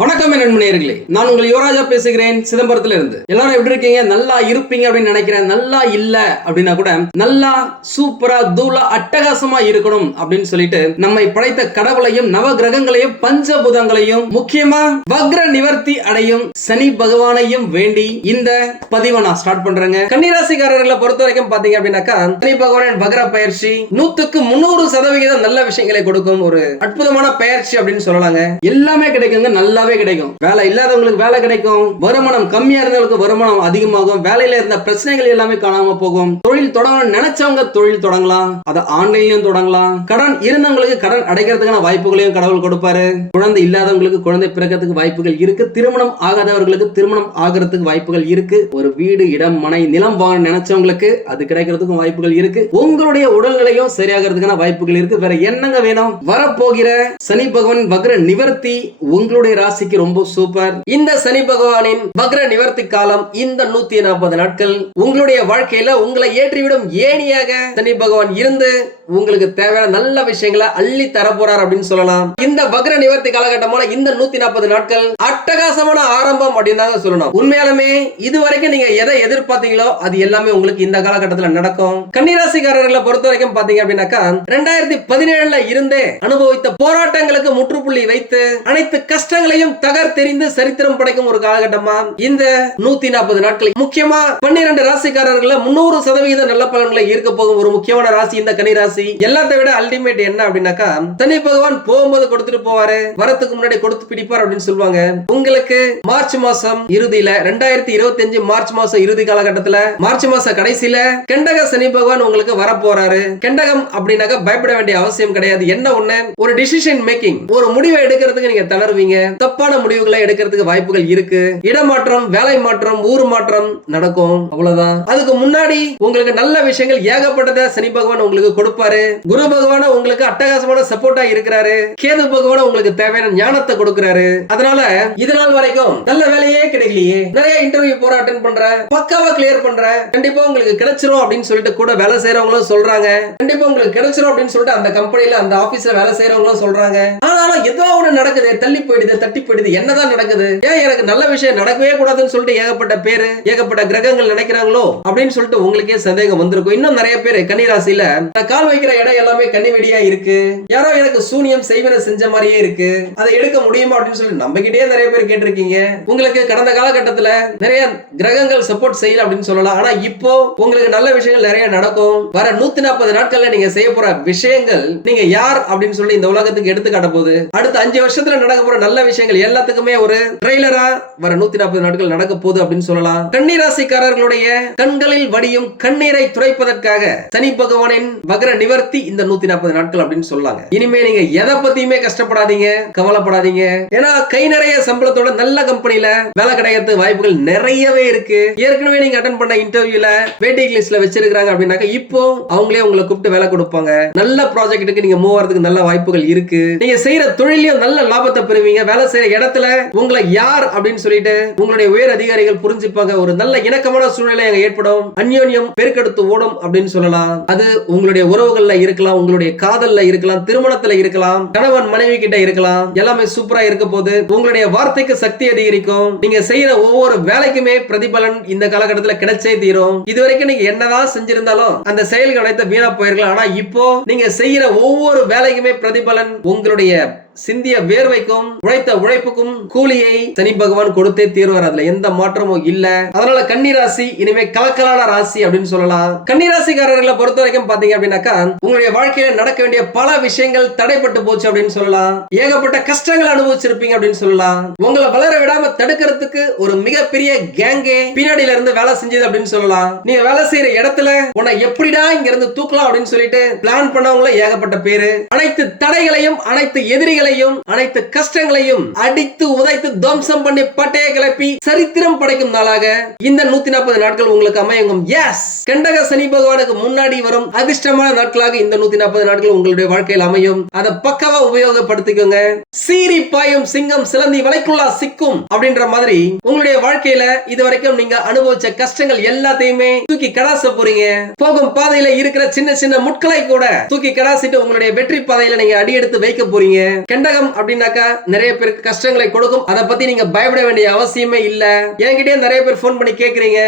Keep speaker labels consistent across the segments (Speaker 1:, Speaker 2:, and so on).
Speaker 1: வணக்கம் என் நண்பனேர்களே நான் உங்கள் யுவராஜா பேசுகிறேன் சிதம்பரத்துல இருந்து எல்லாரும் எப்படி இருக்கீங்க? நல்லா இருப்பீங்க அப்படின்னு நினைக்கிறேன். நல்லா இல்ல அப்படின்னா கூட நல்லா சூப்பரா தூளா அட்டகாசமா இருக்கணும் அப்படின்னு சொல்லிட்டு நம்மை படைத்த கடவுளையும் நவ கிரகங்களையும் பஞ்சபூதங்களையும் முக்கியமா வக்ர நிவர்த்தி அடையும் சனி பகவானையும் வேண்டி இந்த பதிவை நான் ஸ்டார்ட் பண்றேங்க. கன்னிராசிக்காரர்களை பொறுத்த வரைக்கும் பாத்தீங்க அப்படின்னாக்கா சனி பகவானின் வக்ர பயிற்சி நூத்துக்கு முன்னூறு சதவிகிதம் நல்ல விஷயங்களை கொடுக்கும் ஒரு அற்புதமான பயிற்சி அப்படின்னு சொல்லலாங்க. எல்லாமே கிடைக்குங்க. நல்லா நல்லாவே கிடைக்கும். வேலை இல்லாதவங்களுக்கு வேலை கிடைக்கும். வருமானம் கம்மியா இருந்தவங்களுக்கு வருமானம் அதிகமாகும். வேலையில இருந்த பிரச்சனைகள் எல்லாமே காணாம போகும். தொழில் தொடங்கணும் நினைச்சவங்க தொழில் தொடங்கலாம். அதை ஆன்லைன்லயும் தொடங்கலாம். கடன் இருந்தவங்களுக்கு கடன் அடைக்கிறதுக்கான வாய்ப்புகளையும் கடவுள் கொடுப்பாரு. குழந்தை இல்லாதவங்களுக்கு குழந்தை பிறக்கிறதுக்கு வாய்ப்புகள் இருக்கு. திருமணம் ஆகாதவர்களுக்கு திருமணம் ஆகிறதுக்கு வாய்ப்புகள் இருக்கு. ஒரு வீடு இடம் மனை நிலம் வாங்க நினைச்சவங்களுக்கு அது கிடைக்கிறதுக்கும் வாய்ப்புகள் இருக்கு. உங்களுடைய உடல்நிலையும் சரியாகிறதுக்கான வாய்ப்புகள் இருக்கு. வேற என்னங்க வேணும்? வரப்போகிற சனி பகவான் வக்ர நிவர்த்தி உங்களுடைய ராசி ராசிக்கு ரொம்ப சூப்பர் இந்த சனி பகவானின் பக்ர நிவர்த்தி காலம் இந்த நூத்தி நாற்பது நாட்கள். உங்களுடைய வாழ்க்கையில உங்களை ஏற்றிவிடும் ஏணியாக சனி பகவான் இருந்து உங்களுக்கு தேவையான நல்ல விஷயங்களை அள்ளி தர போறார் அப்படின்னு சொல்லலாம். இந்த பக்ர நிவர்த்தி காலகட்டமான இந்த நூத்தி நாற்பது நாட்கள் அட்டகாசமான ஆரம்பம் அப்படின்னு தாங்க சொல்லணும். உண்மையாலுமே இது வரைக்கும் நீங்க எதை எதிர்பார்த்தீங்களோ அது எல்லாமே உங்களுக்கு இந்த காலகட்டத்துல நடக்கும். கன்னிராசிக்காரர்களை பொறுத்த வரைக்கும் பாத்தீங்க அப்படின்னாக்கா ரெண்டாயிரத்தி பதினேழுல இருந்தே அனுபவித்த போராட்டங்களுக்கு முற்றுப்புள்ளி வைத்து அனைத்து கஷ்டங்களையும் முற்றிலும் தகர்த்தெறிந்து சரித்திரம் படைக்கும் ஒரு காலகட்டமா? இந்த நூத்தி நாற்பது நாட்கள். முக்கியமா பன்னிரண்டு ராசிக்காரர்கள் முன்னூறு சதவிகித நல்ல பலன்களை ஈர்க்க போகும் ஒரு முக்கியமான ராசி இந்த கனி ராசி. எல்லாத்தை விட அல்டிமேட் என்ன அப்படின்னாக்கா சனி பகவான் போகும்போது கொடுத்துட்டு போவாரு வரத்துக்கு முன்னாடி கொடுத்து பிடிப்பார் அப்படின்னு சொல்லுவாங்க. உங்களுக்கு மார்ச் மாசம் இறுதியில ரெண்டாயிரத்தி இருபத்தி அஞ்சு மார்ச் மாசம் இறுதி காலகட்டத்துல மார்ச் மாச கடைசியில கெண்டக சனி பகவான் உங்களுக்கு வர போறாரு கெண்டகம் அப்படின்னாக்கா பயப்பட வேண்டிய அவசியம் கிடையாது. என்ன ஒண்ணு? ஒரு டிசிஷன் மேக்கிங் ஒரு முடிவை எடுக்கிறதுக்கு நீங்க தளர்வீங்க. தப்பு தப்பான முடிவுகளை எடுக்கிறதுக்கு வாய்ப்புகள் இருக்கு. இடமாற்றம் வேலை மாற்றம் ஊர் மாற்றம் நடக்கும். அவ்வளவுதான். அதுக்கு முன்னாடி உங்களுக்கு நல்ல விஷயங்கள் ஏகப்பட்டத சனி பகவான் உங்களுக்கு கொடுப்பாரு. குரு பகவான உங்களுக்கு அட்டகாசமான சப்போர்ட்டா இருக்கிறாரு. கேது பகவான உங்களுக்கு தேவையான ஞானத்தை கொடுக்கிறாரு. அதனால இது நாள் வரைக்கும் நல்ல வேலையே கிடைக்கலையே. நிறைய இன்டர்வியூ போற அட்டன் பண்றேன் பக்காவா கிளியர் பண்றேன் கண்டிப்பா உங்களுக்கு கிடைச்சிரும் அப்படின்னு சொல்லிட்டு கூட வேலை செய்யறவங்களும் சொல்றாங்க. கண்டிப்பா உங்களுக்கு கிடைச்சிரும் அப்படின்னு சொல்லிட்டு அந்த கம்பெனில அந்த ஆபீஸ்ல வேலை செய்யறவங்களும் சொல்றாங்க. ஆனாலும் ஏதோ ஒண்ணு நடக்குது தள்ளி போயிடுது தட்டி போயிடுது என்னதான் நடக்குது? ஏன் எனக்கு நல்ல விஷயம் நடக்கவே கூடாதுன்னு சொல்லிட்டு ஏகப்பட்ட பேரு ஏகப்பட்ட கிரகங்கள் நினைக்கிறாங்களோ அப்படின்னு சொல்லிட்டு உங்களுக்கே சந்தேகம் வந்திருக்கும். இன்னும் நிறைய பேர் கன்னிராசியில கால் வைக்கிற இடம் எல்லாமே கன்னி வெடியா இருக்கு. யாரோ எனக்கு சூனியம் செய்வன செஞ்ச மாதிரியே இருக்கு. அதை எடுக்க முடியுமா அப்படின்னு சொல்லி நம்பிக்கிட்டே நிறைய பேர் கேட்டிருக்கீங்க. உங்களுக்கு கடந்த காலகட்டத்துல நிறைய கிரகங்கள் சப்போர்ட் செய்யல அப்படின்னு சொல்லலாம். ஆனா இப்போ உங்களுக்கு நல்ல விஷயங்கள் நிறைய நடக்கும். வர நூத்தி நாற்பது நாட்கள்ல நீங்க செய்ய போற விஷயங்கள் நீங்க யார் அப்படின்னு சொல்லி இந்த உலகத்துக்கு எடுத்து காட்ட போகுது. அடுத்த அஞ்சு வருஷத்துல நடக்க போற நல்ல விஷயங்கள் எல்லாத்துக்குமே ஒரு ட்ரெய்லரா வர நூத்தி நாற்பது நாட்கள் நடக்க போகுது அப்படின்னு சொல்லலாம். கன்னிராசிக்காரர்களுடைய கண்களில் வடியும் கண்ணீரை துடைப்பதற்காக சனி பகவானின் வகர நிவர்த்தி இந்த நூத்தி நாற்பது நாட்கள் அப்படின்னு சொல்லாங்க. இனிமே நீங்க எதை பத்தியுமே கஷ்டப்படாதீங்க கவலைப்படாதீங்க. ஏன்னா கை நிறைய சம்பளத்தோட நல்ல கம்பெனில வேலை கிடைக்கிறது வாய்ப்புகள் நிறையவே இருக்கு. ஏற்கனவே நீங்க அட்டன் பண்ண இன்டர்வியூல வெயிட்டிங் லிஸ்ட்ல வச்சிருக்காங்க அப்படின்னாக்க இப்போ அவங்களே உங்களை கூப்பிட்டு வேலை கொடுப்பாங்க. நல்ல ப்ராஜெக்ட்டுக்கு நீங்க மூவ் ஆகிறதுக்கு நல்ல வாய்ப்புகள் இருக்கு. நீங்க செய்யற தொழிலையும் நல்ல லாபத்தை பெறுவீங்க வேலை சில இடத்துல உங்களை யார் அப்படின்னு சொல்லிட்டு உங்களுடைய உயர் அதிகாரிகள் புரிஞ்சுப்பாங்க. ஒரு நல்ல இணக்கமான சூழ்நிலை அங்க ஏற்படும். அந்யோன்யம் பெருக்கெடுத்து ஓடும் அப்படின்னு சொல்லலாம். அது உங்களுடைய உறவுகள்ல இருக்கலாம் உங்களுடைய காதல்ல இருக்கலாம் திருமணத்துல இருக்கலாம் கணவன் மனைவி கிட்ட இருக்கலாம். எல்லாமே சூப்பரா இருக்க போது உங்களுடைய வார்த்தைக்கு சக்தி அதிகரிக்கும். நீங்க செய்யற ஒவ்வொரு வேலைக்குமே பிரதிபலன் இந்த காலகட்டத்தில் கிடைச்சே தீரும். இது வரைக்கும் நீங்க என்னதான் செஞ்சிருந்தாலும் அந்த செயல்கள் அனைத்து வீணா போயிருக்கலாம். ஆனா இப்போ நீங்க செய்யற ஒவ்வொரு வேலைக்குமே பிரதிபலன் உங்களுடைய சிந்திய வேர்வைக்கும் உழைத்த உழைப்புக்கும் கூலியை சனி பகவான் கொடுத்தே தீர்வார். அதுல எந்த மாற்றமும் இல்ல. அதனால கன்னிராசி இனிமே கலக்கலான ராசி அப்படின்னு சொல்லலாம். கன்னிராசிக்காரர்களை பொறுத்த வரைக்கும் பாத்தீங்க அப்படின்னாக்கா உங்களுடைய வாழ்க்கையில நடக்க வேண்டிய பல விஷயங்கள் தடைப்பட்டு போச்சு அப்படின்னு சொல்லலாம். ஏகப்பட்ட கஷ்டங்கள் அனுபவிச்சிருப்பீங்க அப்படின்னு சொல்லலாம். உங்களை வளர விடாம தடுக்கிறதுக்கு ஒரு மிகப்பெரிய கேங்கே பின்னாடியில இருந்து வேலை செஞ்சது அப்படின்னு சொல்லலாம். நீங்க வேலை செய்யற இடத்துல உன்னை எப்படிடா இங்க இருந்து தூக்கலாம் அப்படின்னு சொல்லிட்டு பிளான் பண்ணவங்கள ஏகப்பட்ட பேரு. அனைத்து தடைகளையும் அனைத்து எதிரிகளையும் அனைத்து கஷ்டங்களையும் அடித்து உதைத்து துவம்சம் பண்ணி பட்டைய கிளப்பி சரித்திரம் படைக்கும் நாளாக இந்த நூத்தி நாற்பது நாட்கள் உங்களுக்கு அமையுங்க எஸ் கண்டக சனி பகவானுக்கு முன்னாடி வரும் அதிர்ஷ்டமான நாட்களாக இந்த நூத்தி நாற்பது நாட்கள் உங்களுடைய வாழ்க்கையில் அமையும். அதை பக்கவா உபயோகப்படுத்திக்கோங்க. சீரி பாயும் சிங்கம் சிலந்தி வலைக்குள்ளா சிக்கும் அப்படின்ற மாதிரி உங்களுடைய வாழ்க்கையில இது வரைக்கும் நீங்க அனுபவிச்ச கஷ்டங்கள் எல்லாத்தையுமே தூக்கி கடாச போறீங்க. போகும் பாதையில இருக்கிற சின்ன சின்ன முட்களை கூட தூக்கி கடாசிட்டு உங்களுடைய வெற்றி பாதையில நீங்க அடியெடுத்து வைக்க போறீங்க. கெண்டகம் அப்படின்னாக்கா நிறைய பேருக்கு கஷ்டங்களை கொடுக்கும். அதை பத்தி நீங்க பயப்பட வேண்டிய அவசியமே இல்ல. என்கிட்டயே நிறைய பேர் போன் பண்ணி கேக்குறீங்க.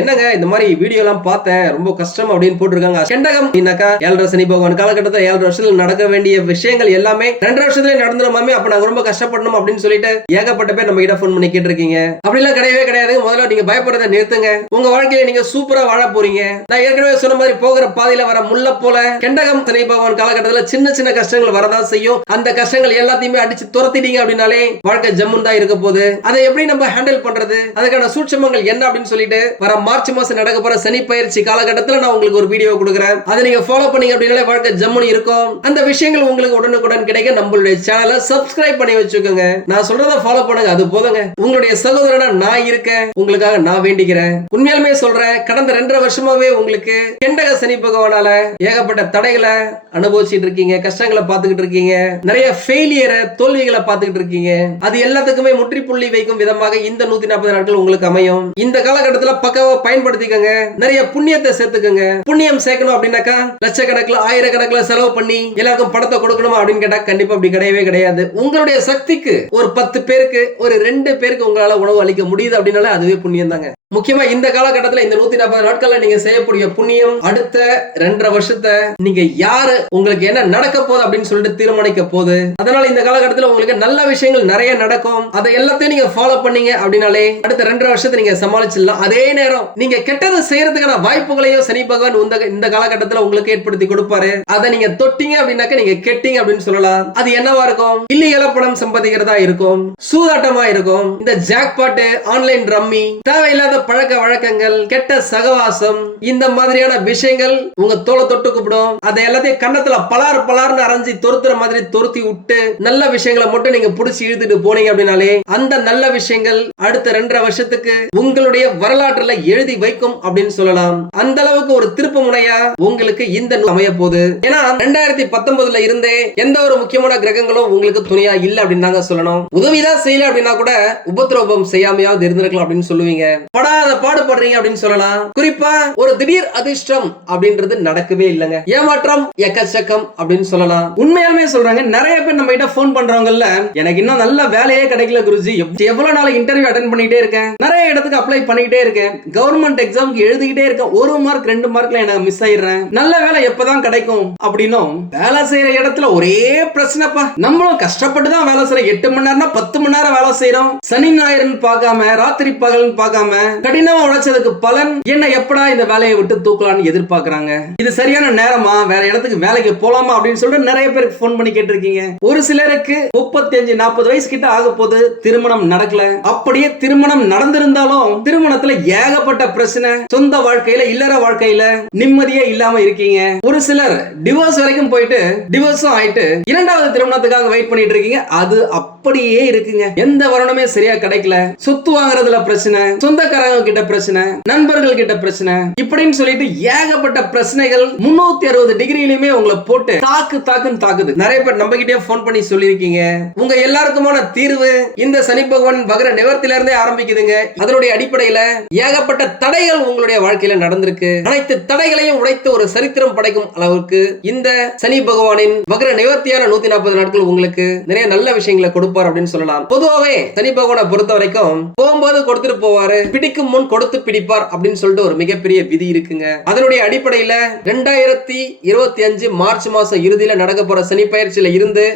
Speaker 1: என்னங்க இந்த மாதிரி வீடியோ எல்லாம் பார்த்தேன். ரொம்ப கஷ்டம் அப்படின்னு போட்டிருக்காங்க. கெண்டகம் அப்படின்னாக்கா ஏழரை சனி பகவான். காலகட்டத்தில் ஏழரை வருஷத்துல நடக்க வேண்டிய விஷயங்கள் எல்லாமே ரெண்டு வருஷத்துல நடந்துருமாமே அப்ப நாங்க ரொம்ப கஷ்டப்படணும் அப்படின்னு சொல்லிட்டு ஏகப்பட்ட பேர் நம்ம கிட்ட ஃபோன் பண்ணி கேட்டிருக்கீங்க. அப்படிலாம் கிடையவே கிடையாது. முதல்ல நீங்க பயப்படுறத நிறுத்துங்க. உங்க வாழ்க்கையில நீங்க சூப்பரா வாழ போறீங்க. நான் ஏற்கனவே சொன்ன மாதிரி போகிற பாதையில வர முள்ள போல கெண்டகம் சனி பகவான் காலகட்டத்தில் சின்ன சின்ன கஷ்டங்கள் வரதான் செய்யும். அந்த கஷ்டங்கள் எல்லாத்தையுமே அடிச்சு துரத்திட்டீங்க அப்படின்னாலே வாழ்க்கை ஜம்முன் தான் இருக்க போகுது. அதை எப்படி நம்ம ஹேண்டில் பண்றது? அதுக்கான சூட்சமங்கள் என்ன அப்படின்னு சொல்லிட்டு வர மார்ச் மாசம் நடக்க போற சனி பயிற்சி காலகட்டத்தில் நான் உங்களுக்கு ஒரு வீடியோ கொடுக்குறேன். அதை நீங்க ஃபாலோ பண்ணீங்க அப்படின்னாலே வாழ்க்கை ஜம்முன் இருக்கும். அந்த விஷயங்கள் உங்களுக்கு உடனுக்குடன் கிடைக்க நம்மளுடைய சேனலை சப்ஸ்கிரைப் பண்ணி வச்சுக்கோங்க. நான் சொல்றதை ஃபாலோ பண்ணுங்க அது போதுங்க. உங்களுடைய சகோதரனா நான் இருக்கேன். உங்களுக்காக நான் வேண்டிக்கிறேன். உண்மையாலுமே சொல்றேன் கடந்த ரெண்டரை வருஷமாவே உங்களுக்கு கெண்டக சனி பகவானால ஏகப்பட்ட தடைகளை அனுபவிச்சுட்டு இருக்கீங்க கஷ்டங்களை பார்த்துக்கிட்டு இருக்கீங்க. நிறைய ஃபெயிலியரை தோல்விகளை பார்த்துக்கிட்டு இருக்கீங்க. அது எல்லாத்துக்குமே முற்றுப்புள்ளி வைக்கும் விதமாக இந்த நூத்தி நாற்பது நாட்கள் உங்களுக்கு அமையும். இந்த காலகட்டத்துல பக்காவா பயன்படுத்திக்கோங்க. நிறைய புண்ணியத்தை சேர்த்துக்கோங்க. புண்ணியம் சேர்க்கணும் அப்படின்னாக்கா லட்சக்கணக்கில் ஆயிரக்கணக்கில் செலவு பண்ணி எல்லாருக்கும் படத்தை கொடுக்கணுமா அப்படின்னு கேட்டா கண்டிப்பா அப்படி கிடையவே கிடையாது. உங்களுடைய சக்திக்கு ஒரு பத்து பேருக்கு ஒரு ரெண்டு பேருக்கு உங்களால உணவு அளிக்க முடியுது அப்படின்னாலே அதுவே புண்ணியம் தாங்க முக்கியமா இந்த காலகட்டத்துல இந்த நூத்தி நாற்பது நாட்கள்ல நீங்க செய்யக்கூடிய புண்ணியம் அடுத்த ரெண்டரை வருஷத்தை நீங்க யாரு? உங்களுக்கு என்ன நடக்க போகுது அப்படின்னு சொல்லிட்டு தீர்மானிக்க போகுது. அதனால இந்த காலகட்டத்துல உங்களுக்கு நல்ல விஷயங்கள் நிறைய நடக்கும். அதை எல்லாத்தையும் நீங்க ஃபாலோ பண்ணீங்க அப்படின்னாலே அடுத்த ரெண்டரை வருஷத்தை நீங்க சமாளிச்சிடலாம். அதே நேரம் நீங்க கெட்டது செய்யறதுக்கான வாய்ப்புகளையும் சனி பகவான் இந்த இந்த காலகட்டத்துல உங்களுக்கு ஏற்படுத்தி கொடுப்பாரு. அதை நீங்க தொட்டீங்க அப்படின்னாக்க நீங்க கெட்டீங்க அப்படின்னு சொல்லலாம். அது என்னவா இருக்கும்? இல்லீகல பணம் சம்பாதிக்கிறதா இருக்கும். சூதாட்டமா இருக்கும். இந்த ஜாக்பாட்டு ஆன்லைன் ரம்மி தேவையில்லாத பழக்க வழக்கங்கள் கெட்ட சகவாசம் இந்த மாதிரியான விஷயங்கள் உங்க தோலை தொட்டு கூப்பிடும். அதை எல்லாத்தையும் கன்னத்துல பலார் பலார்னு அரைஞ்சி துரத்துற மாதிரி துரத்தி விட்டு நல்ல விஷயங்களை மட்டும் நீங்க புடிச்சு இழுத்துட்டு போனீங்க அப்படின்னாலே அந்த நல்ல விஷயங்கள் அடுத்த ரெண்டரை வருஷத்துக்கு உங்களுடைய வரலாற்றுல எழுதி வைக்கும் அப்படின்னு சொல்லலாம். அந்த அளவுக்கு ஒரு திருப்பு முனையா உங்களுக்கு இந்த அமைய போகுது. ஏன்னா ரெண்டாயிரத்தி பத்தொன்பதுல இருந்தே எந்த ஒரு முக்கியமான கிரகங்களும் உங்களுக்கு துணையா இல்ல அப்படின்னு தாங்க சொல்லணும். உதவிதான் செய்யல அப்படின்னா கூட உபத்திரவம் செய்யாமையாவது இருந்திருக்கலாம் அப்படின்னு சொல்லுவீங்க. படா படாத பாடுபடுறீங்க அப்படின்னு சொல்லலாம். குறிப்பா ஒரு திடீர் அதிர்ஷ்டம் அப்படின்றது நடக்கவே இல்லைங்க. ஏமாற்றம் எக்கச்சக்கம் அப்படின்னு சொல்லலாம்.
Speaker 2: உண்மையாலுமே சொல்றாங்க நிறைய பேர் நம்ம கிட்ட ஃபோன் பண்றவங்கல்ல எனக்கு இன்னும் நல்ல வேலையே கிடைக்கல குருஜி. எவ்வளவு நாள் இன்டர்வியூ அட்டன் பண்ணிட்டே இருக்கேன். நிறைய இடத்துக்கு அப்ளை பண்ணிக்கிட்டே இருக்கேன். கவர்மெண்ட் எக்ஸாம்க்கு எழுதிக்கிட்டே இருக்கேன். ஒரு மார்க் ரெண்டு மார்க்ல எனக்கு மிஸ் ஆயிடுறேன். நல்ல வேலை எப்பதான் கிடைக்கும் அப்படின்னும் வேலை செய்யற இடத்துல ஒரே பிரச்சனைப்பா. நம்மளும் கஷ்டப்பட்டு தான் வேலை செய்யறோம் எட்டு மணி நேரம்னா பத்து மணி நேரம் வேலை செய்யறோம் சனி ஞாயிறுன்னு பார்க்காம ராத்திரி பகல்னு பார்க்காம கடினமா உழைச்சதுக்கு பலன். என்ன எப்படா இந்த வேலையை விட்டு தூக்கலாம்னு எதிர்பார்க்கறாங்க? இது சரியான நேரமா? வேற இடத்துக்கு வேலைக்கு போலாமா? அப்படின்னு சொல்லிட்டு நிறைய பேருக்கு ஃபோன் பண்ணி கேட்டிருக்கீங்க. ஒரு சிலருக்கு முப்பத்தஞ்சு நாற்பது வயசு கிட்ட ஆக போது திருமணம் நடக்கல. அப்படியே திருமணம் நடந்திருந்தாலும் திருமணத்துல ஏகப்பட்ட பிரச்சனை. சொந்த வாழ்க்கையில இல்லற வாழ்க்கையில நிம்மதியே இல்லாம இருக்கீங்க. ஒரு சிலர் டிவோர்ஸ் வரைக்கும் போயிட்டு டிவோர்ஸும் ஆயிட்டு இரண்டாவது திருமணத்துக்காக வெயிட் பண்ணிட்டு இருக்கீங்க. அது அப்படியே இருக்குங்க. எந்த வருணமே சரியா கிடைக்கல. சொத்து வாங்குறதுல பிரச்சனை சொந்தக்காரங்க கிட்ட பிரச்சனை நண்பர்கள் கிட்ட பிரச்சனை இப்படின்னு சொல்லிட்டு ஏகப்பட்ட பிரச்சனைகள் முன்னூத்தி அறுபது டிகிரியிலுமே உங்களை போட்டு தாக்கு தாக்குன்னு தாக்குது. நிறைய பேர் நம்ம கிட்டே போன் பண்ணி சொல்லியிருக்கீங்க. உங்க எல்லாருக்குமான தீர்வு இந்த சனி பகவான் வகர நிவர்த்தில இருந்தே ஆரம்பிக்குதுங்க. அதனுடைய அடிப்படையில ஏகப்பட்ட தடைகள் உங்களுடைய வாழ்க்கையில நடந்திருக்கு. அனைத்து தடைகளையும் உடைத்து ஒரு சரித்திரம் படைக்கும் அளவுக்கு இந்த சனி பகவானின் வகர நிவர்த்தியான நூத்தி நாற்பது நாட்கள் உங்களுக்கு நிறைய நல்ல விஷயங்களை கொடுப்பார் அப்படின்னு சொல்லலாம். பொதுவாகவே சனி பகவானை பொறுத்த வரைக்கும் போகும்போது கொடுத்துட்டு போவாரு பிடிக்கும் முன் கொடுத்து பிடிப்பார் அப்படின்னு சொல்லிட்டு ஒரு மிகப்பெரிய விதி இருக்குங்க. அதனுடைய அடிப்படையில ரெண்டாயிரத்தி இருபத்தி அஞ்சு மார்ச் மாசம் இறுதியில நடக்க போற சனி பயிற்சியில இருந்து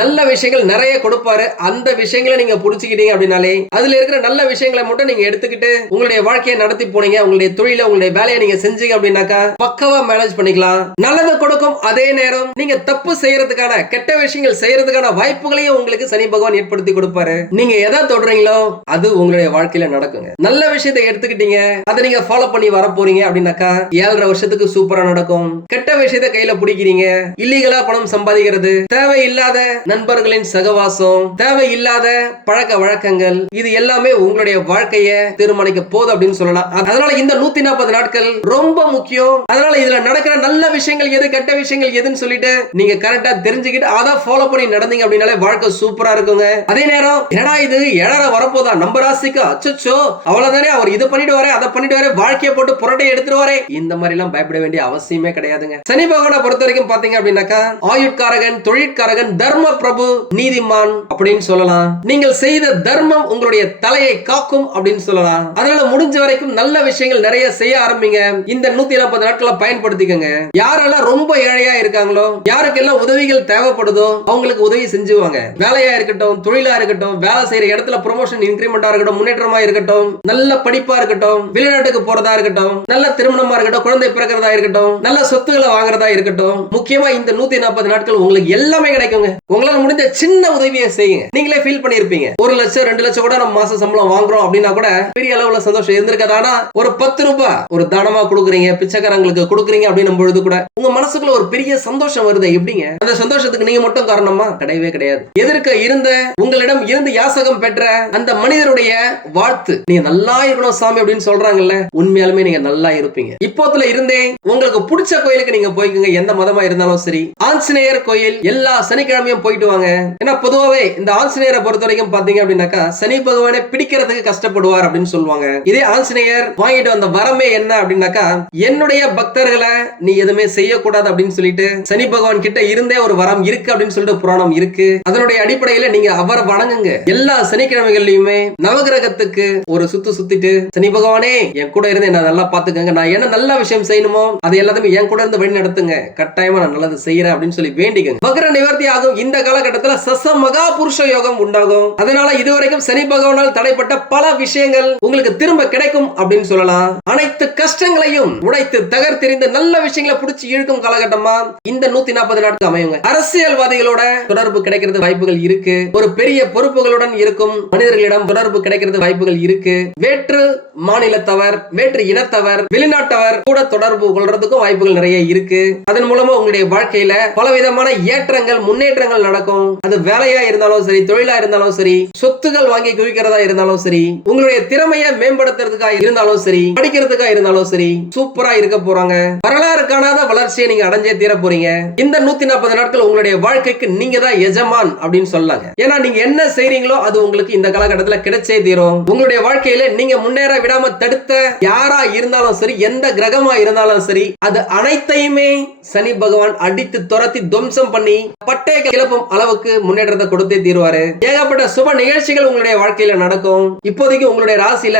Speaker 2: நல்ல விஷயங்கள் நிறைய கொடுப்பாரு. அந்த விஷயங்களை நீங்க புடிச்சுக்கிட்டீங்க அப்படின்னாலே அதுல இருக்கிற நல்ல விஷயங்களை மட்டும் நீங்க எடுத்துக்கிட்டு உங்களுடைய வாழ்க்கையை நடத்தி போனீங்க உங்களுடைய தொழில உங்களுடைய வேலையை நீங்க செஞ்சீங்க அப்படின்னாக்கா பக்கவா மேனேஜ் பண்ணிக்கலாம். நல்லது கொடுக்கும் அதே நேரம் நீங்க தப்பு செய்யறதுக்கான கெட்ட விஷயங்கள் செய்யறதுக்கான வாய்ப்புகளையும் உங்களுக்கு சனி பகவான் ஏற்படுத்தி கொடுப்பாரு. நீங்க எதை தொடுறீங்களோ அது உங்களுடைய வாழ்க்கையில நடக்குங்க. நல்ல விஷயத்தை எடுத்துக்கிட்டீங்க அதை நீங்க ஃபாலோ பண்ணி வர போறீங்க அப்படின்னாக்கா ஏழரை வருஷத்துக்கு சூப்பரா நடக்கும். கெட்ட விஷயத்தை கையில பிடிக்கிறீங்க இல்லீகலா பணம் சம்பாதிக்கிறது தேவையில்லாத நண்பர்களின் சகவாசம் தேவையில்லாத பழக்க வழக்கங்கள் இது எல்லாமே உங்களுடைய வாழ்க்கைய தீர்மானிக்க போகுது அப்படின்னு சொல்லலாம். அதனால இந்த நூத்தி நாற்பது நாட்கள் ரொம்ப முக்கியம். அதனால இதுல நடக்கிற நல்ல விஷயங்கள் எது கெட்ட விஷயங்கள் எதுன்னு சொல்லிட்டு நீங்க கரெக்டா தெரிஞ்சுக்கிட்டு அதை ஃபாலோ பண்ணி நடந்தீங்க அப்படின்னாலே வாழ்க்கை சூப்பரா இருக்குங்க. அதே நேரம் என்னடா இது ஏழரை வரப்போதா? நம்ம ராசிக்கு அச்சச்சோ அவ்வளவுதானே அவர் இதை பண்ணிட்டு வரேன் அதை பண்ணிட்டு வரேன் வாழ்க்கையை போட்டு புரட்டை எடுத்துட்டு வரே. இந்த மாதிரி எல்லாம் பயப்பட வேண்டிய அவசியமே கிடையாதுங்க. சனி பகவானை பொறுத்த வரைக்கும் பாத்தீங்க அப்படின்னாக்கா ஆயுட்காரகன் தொழிற்காரகன் தர்ம
Speaker 1: தர்ம பிரபு நீதிமான் அப்படின்னு சொல்லலாம். நீங்கள் செய்த தர்மம் உங்களுடைய தலையை காக்கும் அப்படின்னு சொல்லலாம். அதனால முடிஞ்ச வரைக்கும் நல்ல விஷயங்கள் நிறைய செய்ய ஆரம்பிங்க. இந்த நூத்தி நாற்பது நாட்களை பயன்படுத்திக்கங்க. யாரெல்லாம் ரொம்ப ஏழையா இருக்காங்களோ யாருக்கெல்லாம் உதவிகள் தேவைப்படுதோ அவங்களுக்கு உதவி செஞ்சுவாங்க. வேலையா இருக்கட்டும் தொழிலா இருக்கட்டும் வேலை செய்யற இடத்துல ப்ரொமோஷன் இன்கிரிமெண்டா இருக்கட்டும் முன்னேற்றமா இருக்கட்டும் நல்ல படிப்பா இருக்கட்டும் வெளிநாட்டுக்கு போறதா இருக்கட்டும் நல்ல திருமணமா இருக்கட்டும் குழந்தை பிறக்கிறதா இருக்கட்டும் நல்ல சொத்துக்களை வாங்குறதா இருக்கட்டும் முக்கியமா இந்த நூத்தி நாற்பது நாட்கள் உங்களுக்கு எல்லாமே கிடைக்குங்க. உங்களால முடிஞ்ச சின்ன உதவியை செய்யுங்க. நீங்களே ஃபீல் பண்ணிருப்பீங்க ஒரு லட்சம் ரெண்டு லட்சம் கூட நம்ம மாச சம்பளம் வாங்குறோம் அப்படின்னா கூட பெரிய அளவுல சந்தோஷம் இருந்திருக்காது. ஆனா ஒரு பத்து ரூபாய் ஒரு தானமா கொடுக்குறீங்க பிச்சைக்காரங்களுக்கு கொடுக்குறீங்க அப்படின்னும் பொழுது கூட உங்க மனசுக்குள்ள ஒரு பெரிய சந்தோஷம் வருது. எப்படிங்க? அந்த சந்தோஷத்துக்கு நீங்க மட்டும் காரணமா கிடையவே கிடையாது. எதிர்க்க இருந்த உங்களிடம் இருந்து யாசகம் பெற்ற அந்த மனிதருடைய வாழ்த்து நீங்க நல்லா இருக்கணும் சாமி அப்படின்னு சொல்றாங்கல்ல உண்மையாலுமே நீங்க நல்லா இருப்பீங்க. இப்போத்துல இருந்தே உங்களுக்கு பிடிச்ச கோயிலுக்கு நீங்க போய்க்குங்க. எந்த மதமா இருந்தாலும் சரி. ஆஞ்சநேயர் கோயில் எல்லா சனிக்கிழமையும் போயிட்டு வாங்க. ஏன்னா பொதுவாவே இந்த ஆஞ்சநேயரை பொறுத்த வரைக்கும் பாத்தீங்க அப்படின்னாக்கா சனி பகவானை பிடிக்கிறதுக்கு கஷ்டப்படுவார் அப்படின்னு சொல்லுவாங்க. இதே ஆஞ்சநேயர் வாங்கிட்டு வந்த வரமே என்ன அப்படின்னாக்கா என்னுடைய பக்தர்களை நீ எதுவுமே செய்யக்கூடாது அப்படின்னு சொல்லிட்டு சனி பகவான் கிட்ட இருந்தே ஒரு வரம் இருக்கு அப்படின்னு சொல்லிட்டு புராணம் இருக்கு. அதனுடைய அடிப்படையில நீங்க அவரை வணங்குங்க. எல்லா சனிக்கிழமைகள்லயுமே நவகிரகத்துக்கு ஒரு சுத்து சுத்திட்டு சனி பகவானே என் கூட இருந்து என்ன நல்லா பாத்துக்கங்க நான் என்ன நல்ல விஷயம் செய்யணுமோ அது எல்லாத்தையுமே என் கூட இருந்து வழி நடத்துங்க கட்டாயமா நான் நல்லது செய்யறேன் அப்படின்னு சொல்லி வேண்டிக்கங்க. மகர நிவர்த்தி ஆகும் இந்த இந்த காலகட்டத்துல சச மகா புருஷ யோகம் உண்டாகும். அதனால இதுவரைக்கும் சனி பகவானால் தடைப்பட்ட பல விஷயங்கள் உங்களுக்கு திரும்ப கிடைக்கும் அப்படின்னு சொல்லலாம். அனைத்து கஷ்டங்களையும் உடைத்து தகர்த்தெறிந்து நல்ல விஷயங்களை பிடிச்சி இழுக்கும் காலகட்டமா? இந்த நூத்தி நாற்பது நாட்கள் அமையுங்க. அரசியல்வாதிகளோட தொடர்பு கிடைக்கிறது வாய்ப்புகள் இருக்கு. ஒரு பெரிய பொறுப்புகளுடன் இருக்கும் மனிதர்களிடம் தொடர்பு கிடைக்கிறது வாய்ப்புகள் இருக்கு. வேற்று மாநிலத்தவர் வேற்று இனத்தவர் வெளிநாட்டவர் கூட தொடர்பு கொள்றதுக்கும் வாய்ப்புகள் நிறைய இருக்கு. அதன் மூலமா உங்களுடைய வாழ்க்கையில பலவிதமான ஏற்றங்கள் முன்னேற்றங்கள் விஷயங்கள் நடக்கும். அது வேலையா இருந்தாலும் சரி தொழிலா இருந்தாலும் சரி சொத்துக்கள் வாங்கி குவிக்கிறதா இருந்தாலும் சரி உங்களுடைய திறமையை மேம்படுத்துறதுக்கா இருந்தாலும் சரி படிக்கிறதுக்கா இருந்தாலும் சரி சூப்பரா இருக்க போறாங்க. வரலாறு காணாத வளர்ச்சியை நீங்க அடைஞ்சே தீர போறீங்க. இந்த நூத்தி நாற்பது நாட்கள் உங்களுடைய வாழ்க்கைக்கு நீங்க தான் எஜமான் அப்படின்னு சொல்லலாங்க ஏன்னா நீங்க என்ன செய்றீங்களோ அது உங்களுக்கு இந்த காலகட்டத்தில் கிடைச்சே தீரும். உங்களுடைய வாழ்க்கையில நீங்க முன்னேற விடாம தடுத்த யாரா இருந்தாலும் சரி எந்த கிரகமா இருந்தாலும் சரி அது அனைத்தையுமே சனி பகவான் அடித்து துரத்தி துவம்சம் பண்ணி பட்டய கிளப்பும் அளவுக்கு முன்னேற்றத்தை கொடுத்தே தீர்வாரு. ஏகப்பட்ட சுப நிகழ்ச்சிகள் உங்களுடைய வாழ்க்கையில நடக்கும். இப்போதைக்கு உங்களுடைய ராசியில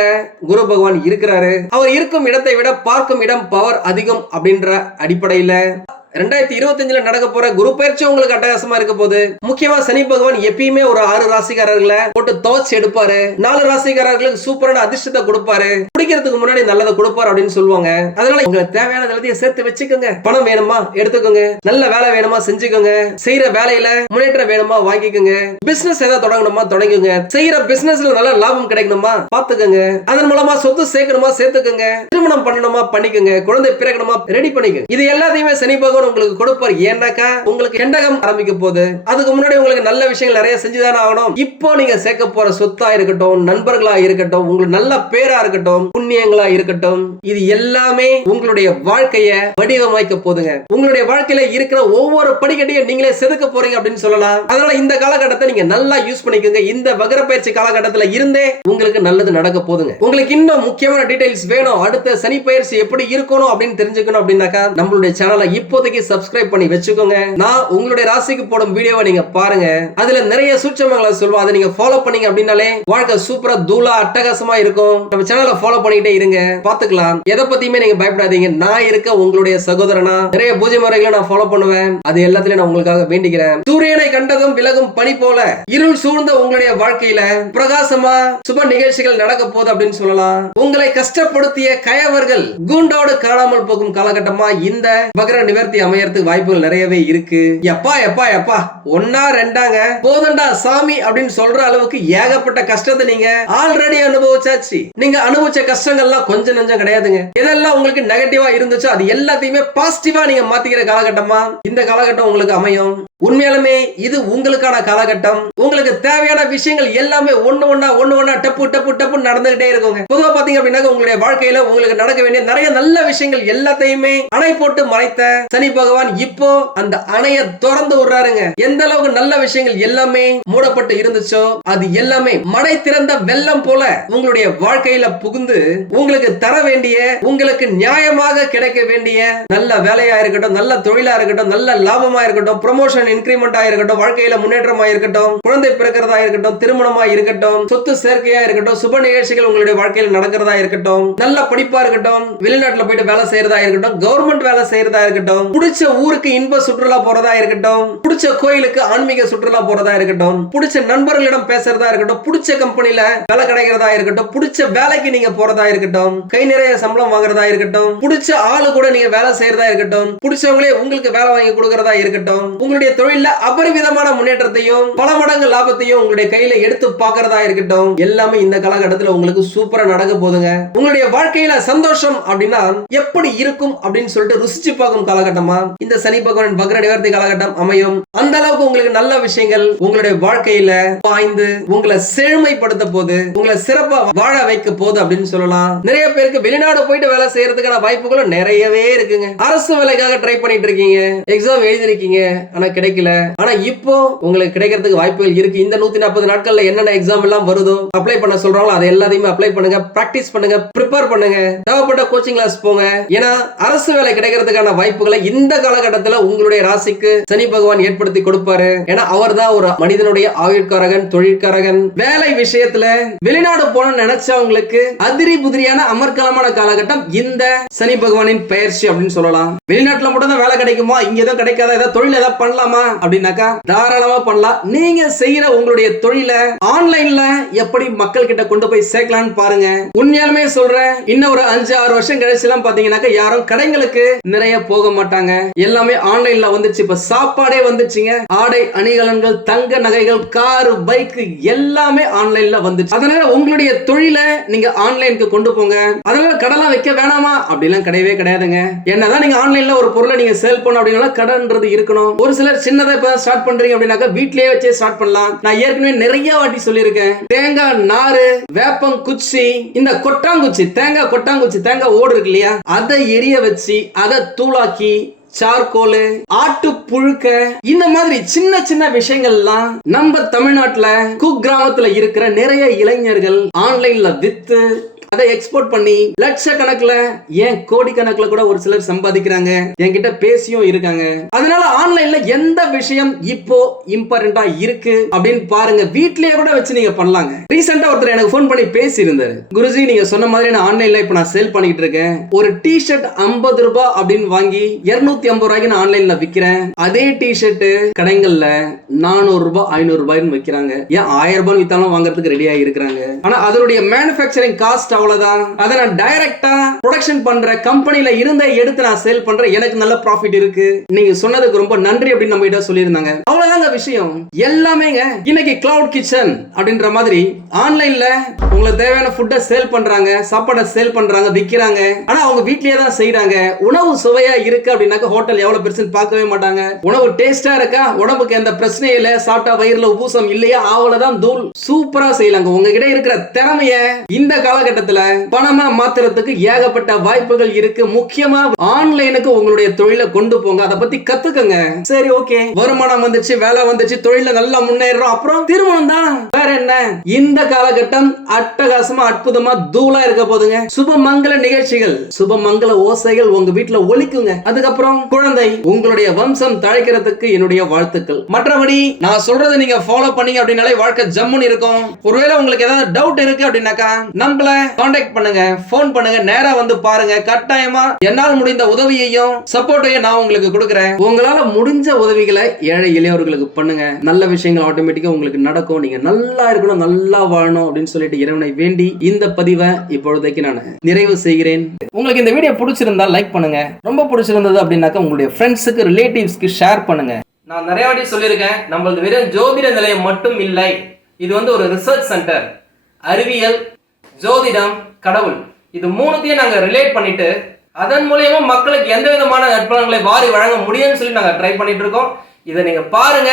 Speaker 1: குரு பகவான் இருக்கிறாரு. அவர் இருக்கும் இடத்தை விட பார்க்கும் இடம் பவர் அதிகம் அப்படின்ற அடிப்படையில ரெண்டாயிரத்தி இருபத்தஞ்சுல நடக்க போற குரு பயிற்சி உங்களுக்கு அட்டகாசமா இருக்க போகுது. முக்கியமா சனி பகவான் எப்பயுமே ஒரு ஆறு ராசிக்காரர்களை போட்டு துவச்சு எடுப்பாரு. நாலு ராசிக்காரர்களுக்கு சூப்பரான அதிர்ஷ்டத்தை கொடுப்பாரு. குடிக்கிறதுக்கு முன்னாடி நல்லதை கொடுப்பாரு அப்படின்னு சொல்லுவாங்க. அதனால உங்களுக்கு தேவையான எல்லாத்தையும் சேர்த்து வச்சுக்கோங்க. பணம் வேணுமா? எடுத்துக்கோங்க. நல்ல வேலை வேணுமா? செஞ்சுக்கோங்க. செய்யற வேலையில முன்னேற்றம் வேணுமா? வாங்கிக்கோங்க. பிசினஸ் ஏதாவது தொடங்கணுமா? தொடங்குங்க செய்யற பிசினஸ்ல நல்ல லாபம் கிடைக்கணுமா? பாத்துக்கோங்க அதன் மூலமா சொத்து சேர்க்கணுமா? சேர்த்துக்கோங்க. திருமணம் பண்ணணுமா? பண்ணிக்கோங்க. குழந்தை பிறக்கணுமா? ரெடி பண்ணிக்கோங்க. இது எல்லாத்தையுமே சனி பகவான் உங்களுக்கு கொடுப்பார். ஏன்னாக்கா உங்களுக்கு கெண்டகம் ஆரம்பிக்க போகுது. அதுக்கு முன்னாடி உங்களுக்கு நல்ல விஷயங்கள் நிறைய செஞ்சுதானே ஆகணும். இப்போ நீங்க சேர்க்க போற சொத்தா இருக்கட்டும் நண்பர்களா இருக்கட்டும் உங்களுக்கு நல்ல பேரா இருக்கட்டும் புண்ணியங்களா இருக்கட்டும் இது எல்லாமே உங்களுடைய வாழ்க்கைய வடிவமைக்க போதுங்க உங்களுடைய வாழ்க்கையில இருக்கிற ஒவ்வொரு படிக்கட்டையும் நீங்களே செதுக்க போறீங்க அப்படின்னு சொல்லலாம். அதனால இந்த காலகட்டத்தை நீங்க நல்லா யூஸ் பண்ணிக்கோங்க. இந்த வகர பயிற்சி காலகட்டத்துல இருந்தே உங்களுக்கு நல்லது நடக்க போதுங்க உங்களுக்கு இன்னும் முக்கியமான டீடைல்ஸ் வேணும். அடுத்த சனி பயிற்சி எப்படி இருக்கணும் அப்படின்னு தெரிஞ்சுக்கணும் அப்படின்னாக்கா நம்மளுடைய சேனலை இப்போதைக்கு சப்ஸ்கிரைப் பண்ணி வச்சுக்கோங்க. நான் உங்களுடைய ராசிக்கு போடும் வீடியோவை நீங்க பாருங்க. அதுல நிறைய சூட்சமங்களை சொல்லுவோம். அதை நீங்க ஃபாலோ பண்ணீங்க அப்படின்னாலே வாழ்க்கை சூப்பரா தூளா அட்டகாசமா இருக்கும். நம்ம சேனலை ஃபாலோ பண்ணிட்டே இருங்க. பாத்துக்கலாம் எதை பத்தியுமே நீங்க பயப்படாதீங்க. நான் இருக்க உங்களுடைய சகோதரனா நிறைய பூஜை முறைகளை நான் ஃபாலோ பண்ணுவேன். அது எல்லாத்துலயும் நான் உங்களுக்காக வேண்டிக்கிறேன். சூரியனை கண்டதும் விலகும் பனி போல இருள் சூழ்ந்த உங்களுடைய வாழ்க்கையில பிரகாசமா சுப நிகழ்ச்சிகள் நடக்க போகுது அப்படின்னு சொல்லலாம். உங்களை கஷ்டப்படுத்திய கயவர்கள் கூண்டோடு காணாமல் போகும் காலகட்டமா இந்த பகர நிவர்த்தி அமையறதுக்கு வாய்ப்புகள் நிறையவே இருக்கு. எப்பா எப்பா எப்பா? ஒன்னா ரெண்டாங்க? போதண்டா சாமி அப்படின்னு சொல்ற அளவுக்கு ஏகப்பட்ட கஷ்டத்தை நீங்க ஆல்ரெடி அனுபவிச்சாச்சு. நீங்க அனுபவிச்ச கஷ்டங்கள்லாம் கொஞ்சம் நஞ்சம் கிடையாதுங்க. எதெல்லாம் உங்களுக்கு நெகட்டிவா இருந்துச்சோ அது எல்லாத்தையுமே பாசிட்டிவா நீங்க மாத்திக்கிற காலகட்டமா? இந்த காலகட்டம் உங்களுக்கு அமையும். உண்மையாலுமே இது உங்களுக்கான காலகட்டம். உங்களுக்கு தேவையான விஷயங்கள் எல்லாமே ஒண்ணு ஒண்ணா ஒண்ணு ஒண்ணா டப்பு டப்பு டப்பு நடந்துகிட்டே இருக்குங்க. பொதுவா பாத்தீங்க அப்படின்னா உங்களுடைய வாழ்க்கையில உங்களுக்கு நடக்க வேண்டிய நிறைய நல்ல விஷயங்கள் எல்லாத்தையுமே அணை போட்டு மறைத்த சனி பகவான் இப்போ அந்த அணைய திறந்து விடுறாருங்க. எந்த அளவுக்கு நல்ல விஷயங்கள் எல்லாமே மூடப்பட்டு இருந்துச்சோ அது எல்லாமே மடை திறந்த வெள்ளம் போல உங்களுடைய வாழ்க்கையில புகுந்து உங்களுக்கு தர வேண்டிய உங்களுக்கு நியாயமாக கிடைக்க வேண்டிய நல்ல வேலையா இருக்கட்டும் நல்ல தொழிலா இருக்கட்டும் நல்ல லாபமா இருக்கட்டும் ப்ரொமோஷன் ப்ரொமோஷன் இன்கிரிமெண்ட் இருக்கட்டும் வாழ்க்கையில முன்னேற்றமா இருக்கட்டும் குழந்தை பிறக்கிறதா இருக்கட்டும் திருமணமா இருக்கட்டும் சொத்து சேர்க்கையா இருக்கட்டும் சுப நிகழ்ச்சிகள் உங்களுடைய வாழ்க்கையில் நடக்கிறதா இருக்கட்டும் நல்ல படிப்பா இருக்கட்டும் வெளிநாட்டுல போயிட்டு வேலை செய்யறதா இருக்கட்டும் கவர்மெண்ட் வேலை செய்யறதா இருக்கட்டும் பிடிச்ச ஊருக்கு இன்ப சுற்றுலா போறதா இருக்கட்டும் பிடிச்ச கோயிலுக்கு ஆன்மீக சுற்றுலா போறதா இருக்கட்டும் பிடிச்ச நண்பர்களிடம் பேசுறதா இருக்கட்டும் பிடிச்ச கம்பெனில வேலை கிடைக்கிறதா இருக்கட்டும் பிடிச்ச வேலைக்கு நீங்க போறதா இருக்கட்டும் கை நிறைய சம்பளம் வாங்குறதா இருக்கட்டும் பிடிச்ச ஆளு கூட நீங்க வேலை செய்யறதா இருக்கட்டும் பிடிச்சவங்களே உங்களுக்கு வேலை வாங்கி கொடுக்கறதா இருக்கட்டும் உங்களுடைய தொழில அபரிவிதமான முன்னேற்றத்தையும் பல மடங்கு லாபத்தையும் உங்களுடைய கையில எடுத்து பார்க்கறதா இருக்கட்டும். எல்லாமே இந்த காலகட்டத்துல உங்களுக்கு சூப்பரா நடக்க போதுங்க உங்களுடைய வாழ்க்கையில சந்தோஷம் அப்படின்னா எப்படி இருக்கும் அப்படின்னு சொல்லிட்டு ருசிச்சு பார்க்கும் காலகட்டமா? இந்த சனி பகவான் வக்ர நிவர்த்தி காலகட்டம் அமையும். அந்த அளவுக்கு உங்களுக்கு நல்ல விஷயங்கள் உங்களுடைய வாழ்க்கையில பாய்ந்து உங்களை செழுமைப்படுத்த போது உங்களை சிறப்பா வாழ வைக்க போகுது அப்படின்னு சொல்லலாம். நிறைய பேருக்கு வெளிநாடு போயிட்டு வேலை செய்யறதுக்கான வாய்ப்புகளும் நிறையவே இருக்குங்க. அரசு வேலைக்காக ட்ரை பண்ணிட்டு இருக்கீங்க. எக்ஸாம் எழுதிருக்கீங்க. ஆனா கிடைக்கல. ஆனா இப்போ உங்களுக்கு கிடைக்கிறதுக்கு வாய்ப்புகள் இருக்கு. இந்த நூத்தி நாற்பது நாட்கள்ல என்னென்ன எக்ஸாம் எல்லாம் வருதோ அப்ளை பண்ண சொல்றாங்களோ அதை எல்லாத்தையுமே அப்ளை பண்ணுங்க பிராக்டிஸ் பண்ணுங்க ப்ரிப்பேர் பண்ணுங்க. தேவைப்பட்ட கோச்சிங் கிளாஸ் போங்க. ஏன்னா அரசு வேலை கிடைக்கிறதுக்கான வாய்ப்புகளை இந்த காலகட்டத்துல உங்களுடைய ராசிக்கு சனி பகவான் ஏற்படுத்தி கொடுப்பாரு. ஏன்னா அவர் தான் ஒரு மனிதனுடைய ஆயுட்காரகன் தொழிற்காரகன். வேலை விஷயத்துல வெளிநாடு போன நினைச்சவங்களுக்கு அதிரி புதிரியான அமர்கலமான காலகட்டம் இந்த சனி பகவானின் பயிற்சி அப்படின்னு சொல்லலாம். வெளிநாட்டுல மட்டும் தான் வேலை கிடைக்குமா? இங்க எதுவும் கிடைக்காத? ஏதாவது தொழில் ஏதாவது பண்ணலாமா? அப்படின்னாக்கா? தாராளமா பண்ணலாம். நீங்க செய்யற உங்களுடைய தொழில ஆன்லைன்ல எப்படி மக்கள் கிட்ட கொண்டு போய் சேர்க்கலாம்னு பாருங்க. உண்மையாலுமே சொல்றேன் இன்னும் ஒரு அஞ்சு ஆறு வருஷம் கழிச்சு எல்லாம் பாத்தீங்கன்னாக்கா யாரும் கடைங்களுக்கு நிறைய போக மாட்டாங்க. எல்லாமே ஆன்லைன்ல வந்துச்சு. இப்ப சாப்பாடே வந்துச்சுங்க. ஆடை அணிகலன்கள் தங்க நகைகள் காரு பைக் எல்லாமே ஆன்லைன்ல வந்துச்சு. அதனால உங்களுடைய தொழிலை நீங்க ஆன்லைனுக்கு கொண்டு போங்க. அதனால கடலாம் வைக்க வேணாமா? அப்படிலாம் கிடையவே கிடையாதுங்க. என்னதான் நீங்க ஆன்லைன்ல ஒரு பொருளை நீங்க சேல் பண்ண அப்படின்னா கடன்றது இருக்கணும். ஒரு சிலர் சின்னதா இப்போ ஸ்டார்ட் பண்றீங்க அப்படின்னாக்கா வீட்லயே வச்சே ஸ்டார்ட் பண்ணலாம். நான் ஏற்கனவே நிறைய வாட்டி சொல்லியிருக்கேன். தேங்காய் நாறு வேப்பம் குச்சி இந்த கொட்டாங்குச்சி தேங்காய் கொட்டாங்குச்சி தேங்காய் ஓடு இருக்கு இல்லையா? அதை எரிய வச்சு அதை தூளாக்கி சார்கோலு ஆட்டு புழுக்க இந்த மாதிரி சின்ன சின்ன விஷயங்கள்லாம் நம்ம தமிழ்நாட்டுல குக்கிராமத்துல இருக்கிற நிறைய இளைஞர்கள் ஆன்லைன்ல வித்து அதை எக்ஸ்போர்ட் பண்ணி லட்சக்கணக்குல ஏன் கோடி கணக்குல கூட ஒரு சிலர் சம்பாதிக்கிறாங்க? என்கிட்ட பேசியும் இருக்காங்க. அதனால ஆன்லைன்ல எந்த விஷயம் இப்போ இம்பார்ட்டண்டா இருக்கு அப்படின்னு பாருங்க. வீட்லயே கூட வச்சு நீங்க பண்ணலாங்க. ரீசெண்டா ஒருத்தர் எனக்கு ஃபோன் பண்ணி பேசி இருந்தாரு குருஜி நீங்க சொன்ன மாதிரி நான் ஆன்லைன்ல இப்ப நான் சேல் பண்ணிட்டு இருக்கேன். ஒரு டி ஷர்ட் ஐம்பது ரூபாய் அப்படின்னு வாங்கி இருநூத்தி ஐம்பது ரூபாய்க்கு நான் ஆன்லைன்ல விக்கிறேன். அதே டி ஷர்ட் கடைகள்ல நானூறு ரூபாய் ஐநூறு ரூபாய்னு விற்கிறாங்க ஏன் ஆயிரம் ரூபாய் வித்தாலும் வாங்குறதுக்கு ரெடியா இருக்கிறாங்க. ஆனா அதனுடைய மேனுஃபேக்சரிங் காஸ்ட் அவ்வளவுதான். அதை நான் டைரக்டா ப்ரொடக்ஷன் பண்ற கம்பெனில இருந்த எடுத்து நான் சேல் பண்றேன் எனக்கு நல்ல ப்ராஃபிட் இருக்கு. நீங்க சொன்னதுக்கு ரொம்ப நன்றி அப்படின்னு நம்ம கிட்ட சொல்லியிருந்தாங்க. அவ்வளவுதாங்க விஷயம். எல்லாமேங்க இன்னைக்கு கிளவுட் கிச்சன் அப்படின்ற மாதிரி ஆன்லைன்ல உங்களுக்கு தேவையான ஃபுட்டை சேல் பண்றாங்க சாப்பாடை சேல் பண்றாங்க விக்கிறாங்க. ஆனா அவங்க வீட்லயே தான் செய்யறாங்க உணவு சுவையா இருக்கு அப்படின்னாக்க ஹோட்டல் எவ்வளவு பெருசுன்னு பார்க்கவே மாட்டாங்க. உணவு டேஸ்டா இருக்கா? உடம்புக்கு எந்த பிரச்சனையும் இல்ல. சாப்பிட்டா வயிறுல உபூசம் இல்லையா? அவ்வளவுதான் தூள். சூப்பரா செய்யலாங்க. உங்ககிட்ட இருக்கிற திறமைய இந்த காலகட்டத்தில் பணமா மாத்துறதுக்கு ஏகப்பட்ட வாய்ப்புகள் இருக்கு. முக்கியமா ஆன்லைனுக்கு உங்களுடைய தொழிலை கொண்டு போங்க. அதை பத்தி கத்துக்கங்க. சரி ஓகே. வருமானம் வந்துச்சு வேலை வந்துச்சு தொழில நல்லா முன்னேறோம். அப்புறம் திருமணம் தான். வேற என்ன? இந்த காலகட்டம் அட்டகாசமா அற்புதமா தூளா இருக்க போதுங்க. சுப மங்கள நிகழ்ச்சிகள் சுப மங்கள ஓசைகள் உங்க வீட்டுல ஒழிக்குங்க அதுக்கப்புறம் குழந்தை உங்களுடைய வம்சம் தழைக்கிறதுக்கு என்னுடைய வாழ்த்துக்கள். மற்றபடி நான் சொல்றதை நீங்க ஃபாலோ பண்ணீங்க அப்படின்னாலே வாழ்க்கை ஜம்முன்னு இருக்கும். ஒருவேளை உங்களுக்கு ஏதாவது டவுட் இருக்கு அப்படின்னாக்கா நம்மள காண்டாக்ட் பண்ணுங்க ஃபோன் பண்ணுங்க நேரா வந்து பாருங்க. கட்டாயமா என்னால் முடிந்த உதவியையும் சப்போர்ட்டையும் நான் உங்களுக்கு கொடுக்குறேன். உங்களால முடிஞ்ச உதவிகளை ஏழை எளியவர்களுக்கு பண்ணுங்க. நல்ல விஷயங்கள் ஆட்டோமேட்டிக்கா உங்களுக்கு நடக்கும். நீங்க நல்ல நல்லா இருக்கணும் நல்லா வாழணும் அப்படின்னு சொல்லிட்டு இறைவனை வேண்டி இந்த பதிவை இப்பொழுதைக்கு நான் நிறைவு செய்கிறேன். உங்களுக்கு இந்த வீடியோ பிடிச்சிருந்தா லைக் பண்ணுங்க. ரொம்ப பிடிச்சிருந்தது அப்படின்னாக்கா உங்களுடைய ஃப்ரெண்ட்ஸுக்கு ரிலேட்டிவ்ஸ்க்கு ஷேர் பண்ணுங்க. நான் நிறைய வாட்டி சொல்லியிருக்கேன் நம்மளது வெறும் ஜோதிட நிலையம் மட்டும் இல்லை. இது வந்து ஒரு ரிசர்ச் சென்டர் அறிவியல் ஜோதிடம் கடவுள். இது மூணுத்தையும் நாங்கள் ரிலேட் பண்ணிட்டு அதன் மூலயமா மக்களுக்கு எந்த விதமான நற்பலன்களை வாரி வழங்க முடியும்னு சொல்லி நாங்கள் ட்ரை பண்ணிட்டு இருக்கோம். இதை நீங்கள் பாருங்க.